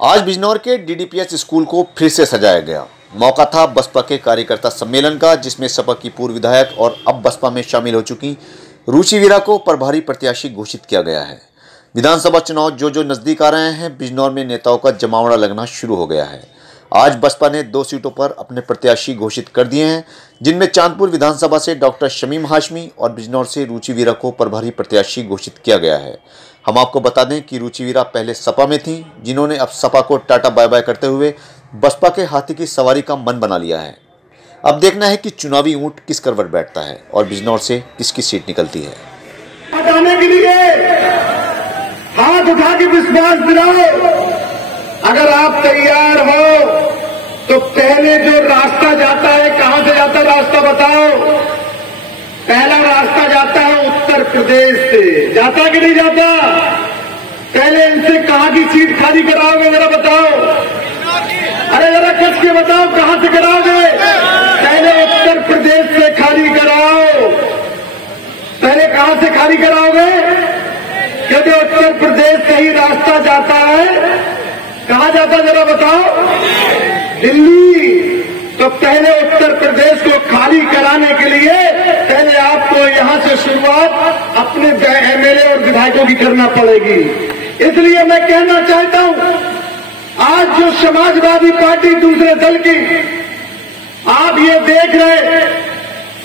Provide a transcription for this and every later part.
आज बिजनौर के डीडीपीएस स्कूल को फिर से सजाया गया। मौका था बसपा के कार्यकर्ता सम्मेलन का, जिसमें सपा की पूर्व विधायक और अब बसपा में शामिल हो चुकी रुचि वीरा को प्रभारी प्रत्याशी घोषित किया गया है। विधानसभा चुनाव जो नजदीक आ रहे हैं, बिजनौर में नेताओं का जमावड़ा लगना शुरू हो गया है। आज बसपा ने 2 सीटों पर अपने प्रत्याशी घोषित कर दिए हैं, जिनमें चांदपुर विधानसभा से डॉक्टर शमीम हाशमी और बिजनौर से रुचि वीरा को प्रभारी प्रत्याशी घोषित किया गया है। हम आपको बता दें कि रुचि वीरा पहले सपा में थी, जिन्होंने अब सपा को टाटा बाय बाय करते हुए बसपा के हाथी की सवारी का मन बना लिया है। अब देखना है कि चुनावी ऊंट किस करवट बैठता है और बिजनौर से किसकी सीट निकलती है। हटाने के लिए हाथ उठा के विश्वास दिलाओ। अगर आप तैयार हो तो पहले जो रास्ता जाता है, कहां से जाता है रास्ता बताओ। पहला रास्ता जाता है उत्तर प्रदेश से, जाता कि नहीं जाता? पहले इनसे कहां की सीट खाली कराओगे जरा बताओ। अरे जरा कस के बताओ कहां से कराओगे। पहले उत्तर प्रदेश से खाली कराओ। पहले कहां से खाली कराओगे? क्योंकि उत्तर प्रदेश से ही रास्ता जाता है। कहां जाता जरा बताओ? दिल्ली। तो पहले उत्तर प्रदेश को खाली कराने के लिए पहले आपको यहां से शुरुआत अपने एमएलए और विधायकों की करना पड़ेगी। इसलिए मैं कहना चाहता हूं, आज जो समाजवादी पार्टी दूसरे दल की आप ये देख रहे,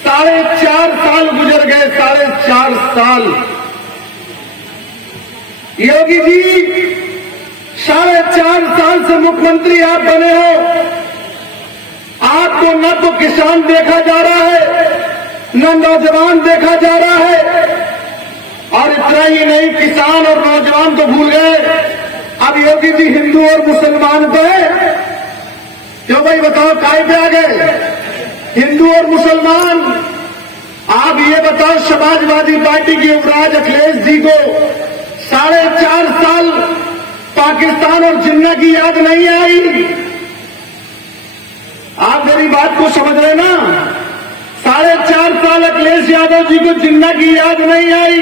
4.5 साल गुजर गए, 4.5 साल। योगी जी 4.5 साल से मुख्यमंत्री आप बने हो। आपको न तो किसान देखा जा रहा है, न नौजवान देखा जा रहा है। और इतना ही नहीं, किसान और नौजवान तो भूल गए, अब योगी जी हिंदू और मुसलमान पे क्यों भाई बताओ काय पे आ गए? हिंदू और मुसलमान। आप ये बताओ, समाजवादी पार्टी के युवराज अखिलेश जी को 4.5 साल पाकिस्तान और जिन्ना की याद नहीं आई? आप मेरी बात को समझ रहे ना? 4.5 साल अखिलेश यादव जी को जिन्ना की याद नहीं आई।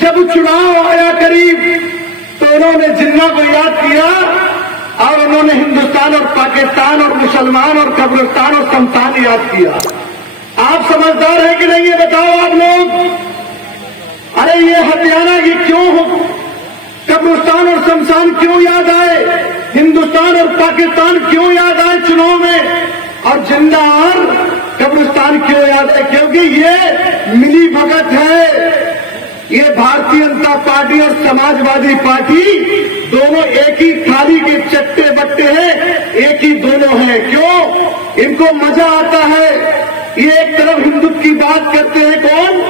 जब चुनाव आया करीब तो उन्होंने जिन्ना को याद किया और उन्होंने हिंदुस्तान और पाकिस्तान और मुसलमान और कब्रिस्तान और शमशान याद किया। आप समझदार हैं कि नहीं ये बताओ आप लोग। अरे ये हरियाणा की क्यों हो, कब्रिस्तान और शमशान क्यों याद आए? हिंदुस्तान और पाकिस्तान क्यों याद आए चुनाव में? और जिन्ना और कब्रिस्तान क्यों याद है? क्योंकि ये मिली भगत है। ये भारतीय जनता पार्टी और समाजवादी पार्टी दोनों एक ही थाली के चट्टे बट्टे हैं, एक ही दोनों हैं। क्यों? इनको मजा आता है। ये एक तरफ हिंदुत्व की बात करते हैं, कौन?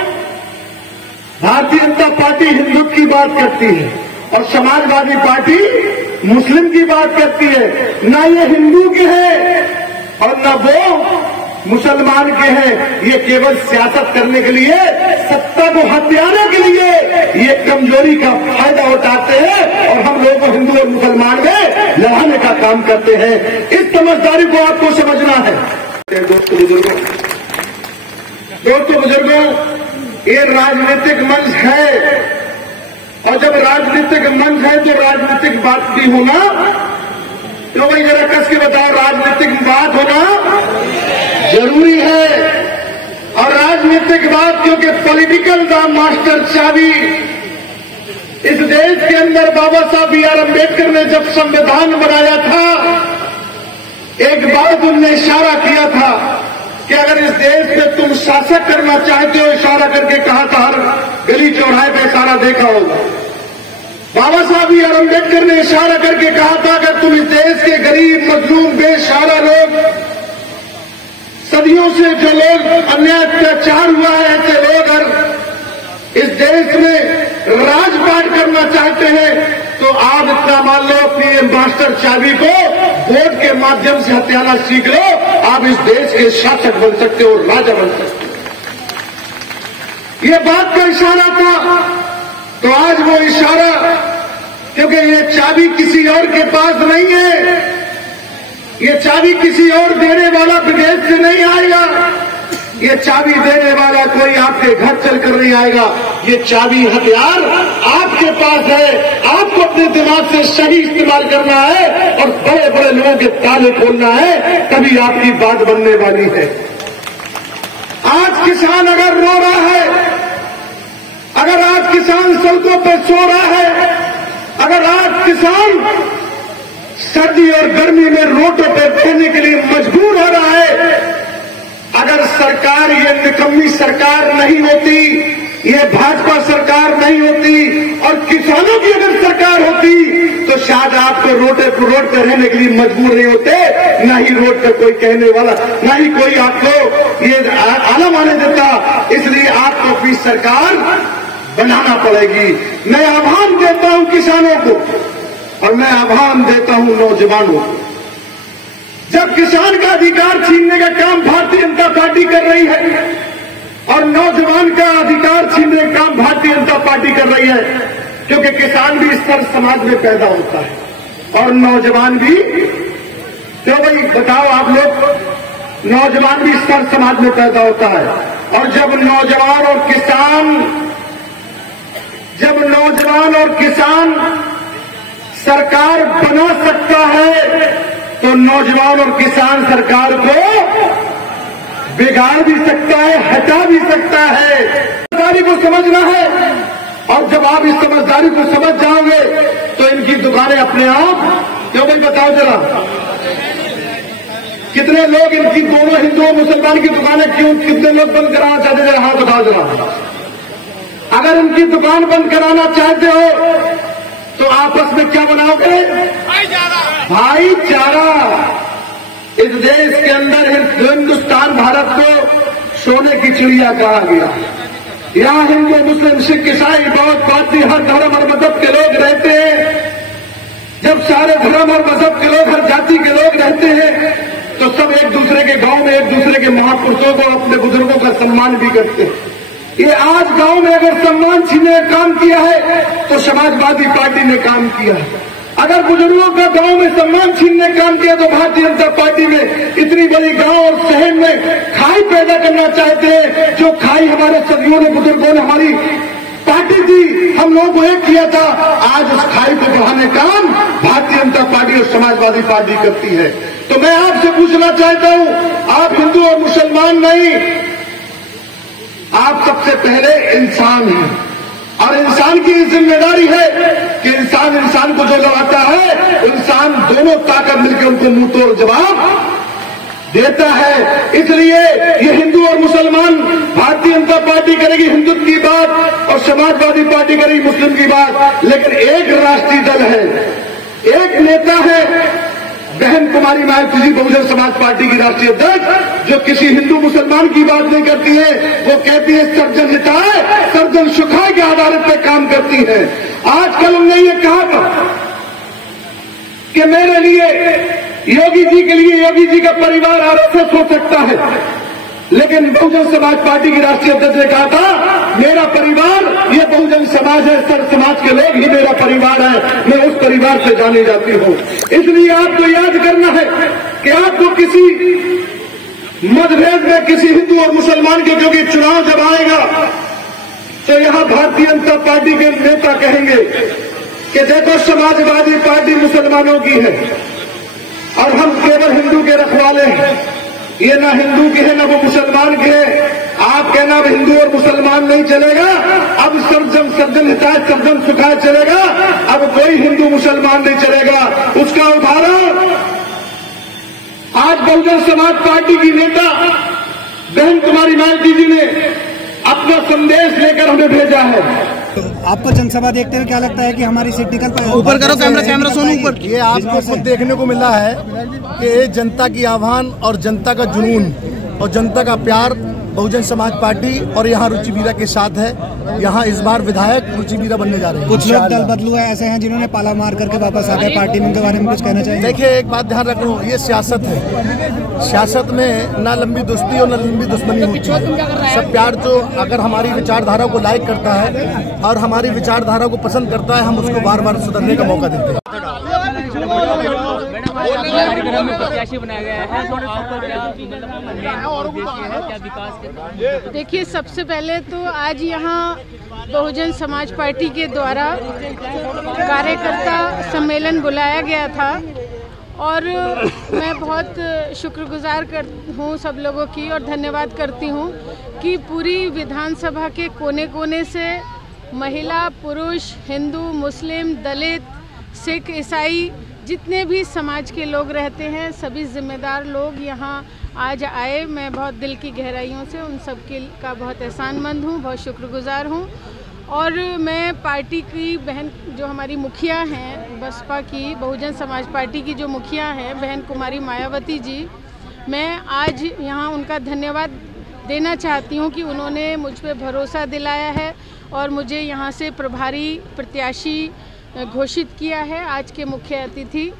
भारतीय जनता पार्टी हिंदुत्व की बात करती है और समाजवादी पार्टी मुस्लिम की बात करती है। ना ये हिंदू के हैं और ना वो मुसलमान के हैं। ये केवल सियासत करने के लिए, सत्ता को हथियाने के लिए ये कमजोरी का फायदा उठाते हैं और हम लोगों को हिंदू और मुसलमान में लड़ाने का काम करते हैं। इस समझदारी को आपको समझना है। दोस्तों बुजुर्गों, ये राजनीतिक मंच है और जब राजनीतिक मंच है तो राजनीतिक बात भी होना, तो भाई जरा कस के बताओ, राजनीतिक बात होना जरूरी है। और राजनीतिक बात, क्योंकि पॉलिटिकल द मास्टर चाबी इस देश के अंदर बाबा साहब B.R. अम्बेडकर ने जब संविधान बनाया था, एक बात उनने इशारा किया था कि अगर इस देश में तुम शासक करना चाहते हो, इशारा करके कहा था, हर गली चौराहे पे इशारा देखा होगा। बाबा साहब B.R. अम्बेडकर ने इशारा करके कहा था, अगर तुम इस देश के गरीब मजलूम बेसहारा लोग, सदियों से जो लोग अन्याय अत्याचार हुआ है, ऐसे लोग अगर इस देश में राजपाट करना चाहते हैं तो आप इतना मान लो, अपनी मास्टर चाबी को वोट के माध्यम से हथियाना सीख लो। आप इस देश के शासक बन सकते हो, राजा बन सकते हो। ये बात का इशारा था। तो आज वो इशारा, क्योंकि ये चाबी किसी और के पास नहीं है, ये चाबी किसी और देने वाला विदेश से नहीं आएगा, ये चाबी देने वाला कोई आपके घर चलकर नहीं आएगा, ये चाबी हथियार आपके पास है। आपको अपने दिमाग से सही इस्तेमाल करना है और बड़े बड़े लोगों के ताले खोलना है, तभी आपकी बात बनने वाली है। आज किसान अगर रो रहा है, अगर आज किसान सड़कों पर सो रहा है, अगर आज किसान सर्दी और गर्मी में रोडों पर रहने के लिए मजबूर हो रहा है, अगर सरकार ये निकम्मी सरकार नहीं होती, ये भाजपा सरकार नहीं होती और किसानों की अगर सरकार होती तो शायद आपको रोड पर रहने के लिए मजबूर नहीं होते, ना ही रोड पर कोई कहने वाला, ना ही कोई आपको ये आलम आने देता। इसलिए आपको अपनी सरकार बनाना पड़ेगी। मैं आह्वान देता हूं किसानों को और मैं आह्वान देता हूं नौजवानों को। जब किसान का अधिकार छीनने का काम भारतीय जनता पार्टी कर रही है और नौजवान का अधिकार छीनने का काम भारतीय जनता पार्टी कर रही है, क्योंकि किसान भी स्तर समाज में पैदा होता है और नौजवान भी, तो भाई बताओ आप लोग, नौजवान भी स्तर समाज में पैदा होता है। और जब नौजवान और किसान सरकार बना सकता है तो नौजवान और किसान सरकार को बिगाड़ भी सकता है, हटा भी सकता है। समझदारी को समझना है और जब आप इस समझदारी को समझ जाओगे तो इनकी दुकानें अपने आप, क्यों भाई बताओ जरा, कितने लोग इनकी दोनों हिंदू और मुसलमान की दुकानें क्यों, कितने लोग बंद कराना चाहते थे, हाथ उठाओ जरा। अगर इनकी दुकान बंद कराना चाहते हो तो आपस में क्या बनाओगे? भाईचारा। इस देश के अंदर हिंदुस्तान भारत को सोने की चिड़िया कहा गया। यहाँ हिंदू, मुस्लिम, सिख, ईसाई, बौद्ध, पारसी, हर धर्म और मजहब के लोग रहते हैं। जब सारे धर्म और मजहब के लोग, हर जाति के लोग रहते हैं तो सब एक दूसरे के गांव में एक दूसरे के महापुरुषों को, अपने बुजुर्गों का सम्मान भी करते हैं। ये आज गांव में अगर सम्मान छीनने का काम किया है तो समाजवादी पार्टी ने काम किया है। अगर बुजुर्गों का गांव में सम्मान छीनने का काम किया तो भारतीय जनता पार्टी में इतनी बड़ी गांव और शहर में खाई पैदा करना चाहते हैं, जो खाई हमारे सदियों ने, बुजुर्गों ने, हमारी पार्टी थी, हम लोगों को एक किया था। आज उस खाई को बढ़ाने का काम भारतीय जनता पार्टी और समाजवादी पार्टी करती है। तो मैं आपसे पूछना चाहता हूं, आप हिंदू और मुसलमान नहीं, आप सबसे पहले इंसान हैं और इंसान की जिम्मेदारी है कि इंसान को जो लड़ाता है, इंसान दोनों ताकत मिलकर उनको मुंह तोड़ जवाब देता है। इसलिए ये हिंदू और मुसलमान, भारतीय जनता पार्टी करेगी हिंदुत्व की बात और समाजवादी पार्टी करेगी मुस्लिम की बात, लेकिन एक राष्ट्रीय दल है, एक नेता है बहन कुमारी मायावती जी, बहुजन समाज पार्टी की राष्ट्रीय अध्यक्ष, जो किसी हिंदू मुसलमान की बात नहीं करती है। वो कहती है सर्वजन हिताय सर्वजन सुखाय के आधार पर काम करती है। आजकल उन्होंने ये कहा था कि मेरे लिए, योगी जी के लिए, योगी जी का परिवार आरएसएस हो सकता है, लेकिन बहुजन समाज पार्टी की राष्ट्रीय अध्यक्ष ने कहा था मेरा परिवार ये बहुजन समाज है, सर समाज के लोग ही मेरा परिवार है, मैं उस परिवार से जानी जाती हूं। इसलिए आपको याद करना है कि आपको किसी मतभेद में किसी हिंदू और मुसलमान के, क्योंकि चुनाव जब आएगा तो यहां भारतीय जनता पार्टी के नेता कहेंगे कि देखो समाजवादी पार्टी मुसलमानों की है और हम केवल हिंदू के रखवाले हैं, ये ना हिंदू के है ना वो मुसलमान के है। आप कहना अब हिंदू और मुसलमान नहीं चलेगा, अब सर्वजन हिताय सर्वजन सुखाय चलेगा, अब कोई हिंदू मुसलमान नहीं चलेगा। उसका उदाहरण आज बहुजन समाज पार्टी की नेता बहन कुमारी मायावती जी ने अपना संदेश लेकर हमें भेजा है। आपको जनसभा देखते हुए क्या लगता है कि हमारी सीट निकल पाएगी? ऊपर करो कैमरा सोनू ऊपर। ये आपको खुद देखने को मिला है कि जनता की आह्वान और जनता का जुनून और जनता का प्यार बहुजन समाज पार्टी और यहाँ रुचि वीरा के साथ है। यहाँ इस बार विधायक रुचि वीरा बनने जा रहे हैं। कुछ लोग दल बदलू है ऐसे हैं जिन्होंने पाला मार करके वापस आ गए पार्टी में, उनके बारे में कुछ कहना चाहिए? देखिए, एक बात ध्यान रखो, ये सियासत है। सियासत में ना लंबी दोस्ती और न लंबी दुश्मनी होती है। सब प्यार जो अगर हमारी विचारधारा को लाइक करता है और हमारी विचारधारा को पसंद करता है, हम उसको बार बार सुधरने का मौका देते हैं। कार्यक्रम में प्रत्याशी बनाया गया है, क्या विकास के? देखिए, सबसे पहले तो आज यहाँ बहुजन समाज पार्टी के द्वारा कार्यकर्ता सम्मेलन बुलाया गया था और मैं बहुत शुक्रगुजार हूँ सब लोगों की और धन्यवाद करती हूँ कि पूरी विधानसभा के कोने कोने से महिला, पुरुष, हिंदू, मुस्लिम, दलित, सिख, ईसाई जितने भी समाज के लोग रहते हैं, सभी जिम्मेदार लोग यहाँ आज आए। मैं बहुत दिल की गहराइयों से उन सब का बहुत एहसानमंद हूँ, बहुत शुक्रगुजार हूँ। और मैं पार्टी की बहन जो हमारी मुखिया हैं, बसपा की बहुजन समाज पार्टी की जो मुखिया हैं बहन कुमारी मायावती जी, मैं आज यहाँ उनका धन्यवाद देना चाहती हूँ कि उन्होंने मुझ पे भरोसा दिलाया है और मुझे यहाँ से प्रभारी प्रत्याशी घोषित किया है। आज के मुख्य अतिथि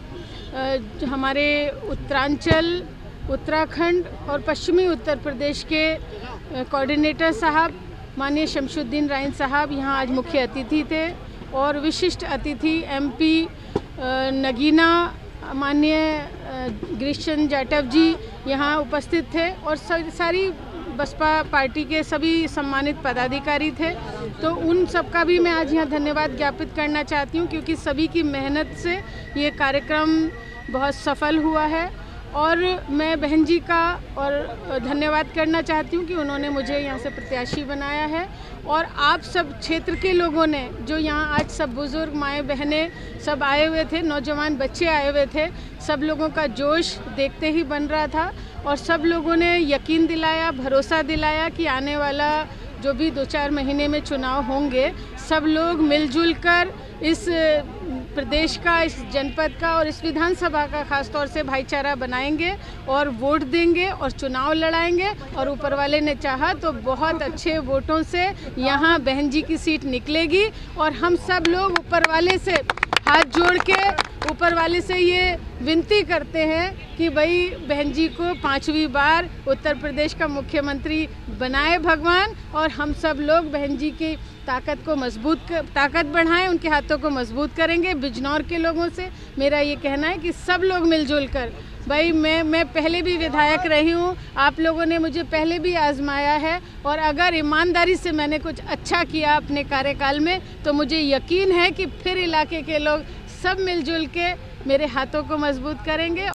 हमारे उत्तरांचल, उत्तराखंड और पश्चिमी उत्तर प्रदेश के कोऑर्डिनेटर साहब माननीय शमशुद्दीन राइन साहब यहाँ आज मुख्य अतिथि थे और विशिष्ट अतिथि MP नगीना माननीय गिरीशचंद्र जाटव जी यहाँ उपस्थित थे और सारी बसपा पार्टी के सभी सम्मानित पदाधिकारी थे। तो उन सब का भी मैं आज यहाँ धन्यवाद ज्ञापित करना चाहती हूँ क्योंकि सभी की मेहनत से ये कार्यक्रम बहुत सफल हुआ है। और मैं बहन जी का और धन्यवाद करना चाहती हूँ कि उन्होंने मुझे यहाँ से प्रत्याशी बनाया है और आप सब क्षेत्र के लोगों ने जो यहाँ आज सब बुज़ुर्ग, माएँ, बहनें सब आए हुए थे, नौजवान बच्चे आए हुए थे, सब लोगों का जोश देखते ही बन रहा था और सब लोगों ने यकीन दिलाया, भरोसा दिलाया कि आने वाला जो भी 2-4 महीने में चुनाव होंगे, सब लोग मिलजुल कर इस प्रदेश का, इस जनपद का और इस विधानसभा का खास तौर से भाईचारा बनाएंगे और वोट देंगे और चुनाव लड़ाएंगे। और ऊपर वाले ने चाहा तो बहुत अच्छे वोटों से यहाँ बहन जी की सीट निकलेगी और हम सब लोग ऊपर वाले से हाथ जोड़ के ऊपर वाले से ये विनती करते हैं कि भाई बहन जी को 5वीं बार उत्तर प्रदेश का मुख्यमंत्री बनाए भगवान और हम सब लोग बहन जी की ताकत बढ़ाएं, उनके हाथों को मजबूत करेंगे। बिजनौर के लोगों से मेरा ये कहना है कि सब लोग मिलजुल कर, भाई मैं पहले भी विधायक रही हूँ, आप लोगों ने मुझे पहले भी आजमाया है और अगर ईमानदारी से मैंने कुछ अच्छा किया अपने कार्यकाल में तो मुझे यकीन है कि फिर इलाके के लोग सब मिलजुल के मेरे हाथों को मजबूत करेंगे।